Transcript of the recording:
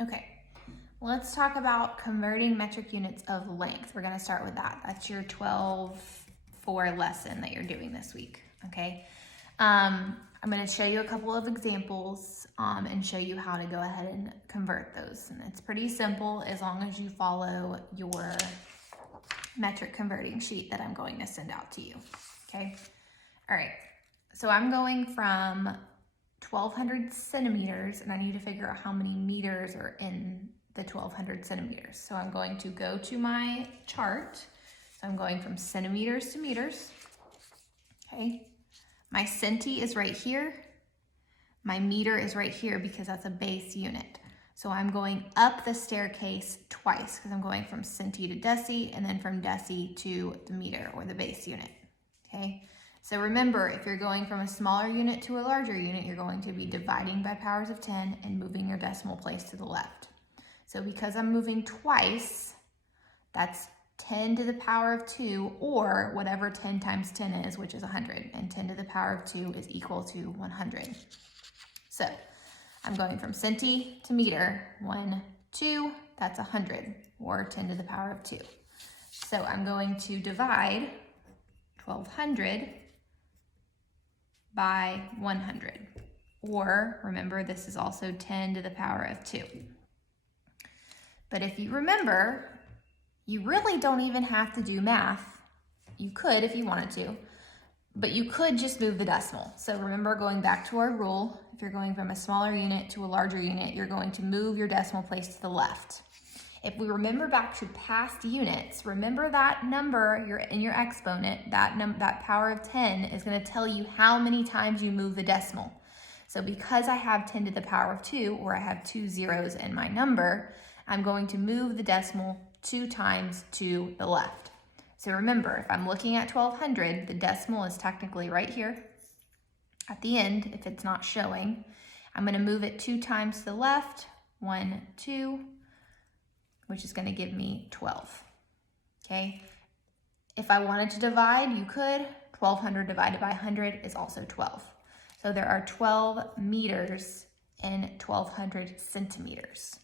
Okay, let's talk about converting metric units of length. We're gonna start with that. That's your 12-4 lesson that you're doing this week, okay? I'm gonna show you a couple of examples and show you how to go ahead and convert those. And it's pretty simple as long as you follow your metric converting sheet that I'm going to send out to you, okay? All right, so I'm going from 1,200 centimeters, and I need to figure out how many meters are in the 1,200 centimeters. So I'm going to go to my chart. So I'm going from centimeters to meters, okay? My centi is right here. My meter is right here because that's a base unit. So I'm going up the staircase twice because I'm going from centi to deci and then from deci to the meter or the base unit, okay? So remember, if you're going from a smaller unit to a larger unit, you're going to be dividing by powers of 10 and moving your decimal place to the left. So because I'm moving twice, that's 10 to the power of 2, or whatever 10 times 10 is, which is 100, and 10 to the power of 2 is equal to 100. So I'm going from centi to meter, 1, 2, that's 100, or 10 to the power of 2. So I'm going to divide 1,200 by 100, or remember, this is also 10 to the power of 2. But if you remember, you really don't even have to do math. You could if you wanted to, but you could just move the decimal. So remember, going back to our rule, if you're going from a smaller unit to a larger unit, you're going to move your decimal place to the left. If we remember back to past units, remember that number in your exponent, that power of 10 is going to tell you how many times you move the decimal. So because I have 10 to the power of 2, or I have 2 zeros in my number, I'm going to move the decimal 2 times to the left. So remember, if I'm looking at 1,200, the decimal is technically right here at the end. If it's not showing, I'm going to move it 2 times to the left, 1, 2, which is going to give me 12, okay? If I wanted to divide, you could. 1,200 divided by 100 is also 12. So there are 12 meters in 1,200 centimeters.